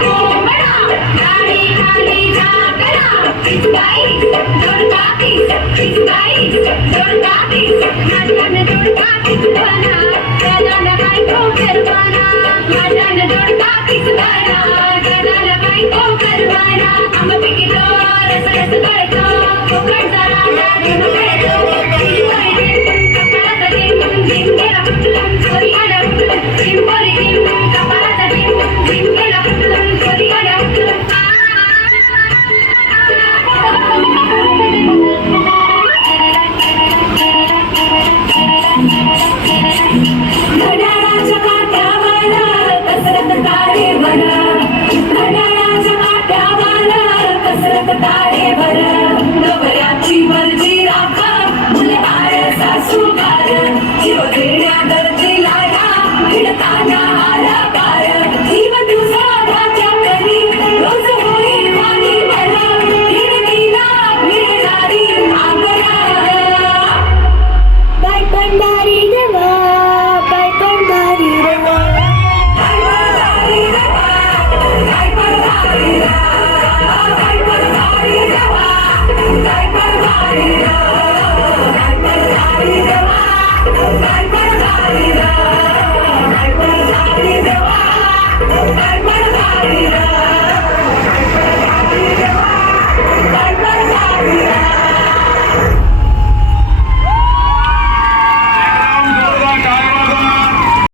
कोंबडा गाडी खाली झाकला बाई दोडका तीस बाई दोडका तीस माझ्यानं दोडका तीस बना गदाला बायको करवाना माझ्यानं दोडका तीस बना गदाला बायको करवाना आंबा पिकितो रस रस गळतो कोकणचा राजा धुन खेळतो कपाळाचा टिम झिंगेला फुटलं चोरी आल्या फुटलं चिंबोरी टिम कपाळाचा टिम झिंगेला फुटलं चोरी आल्या फुटलं घड्याळाच्या काट्यावर कसरत तारेवर घड्याळाच्या काट्यावर कसरत तारेवर नवऱ्याची मर्जी राख मुले बाळ सासूबार जीव देण्या गरजे लाया हिडताना आला पार जीव तुझा भाच्या करी रोज होईल पाणी भरा हिरडीला भिडणारी आंबरा बाय पंढारी देवा बाय पंढारी देवा Bye.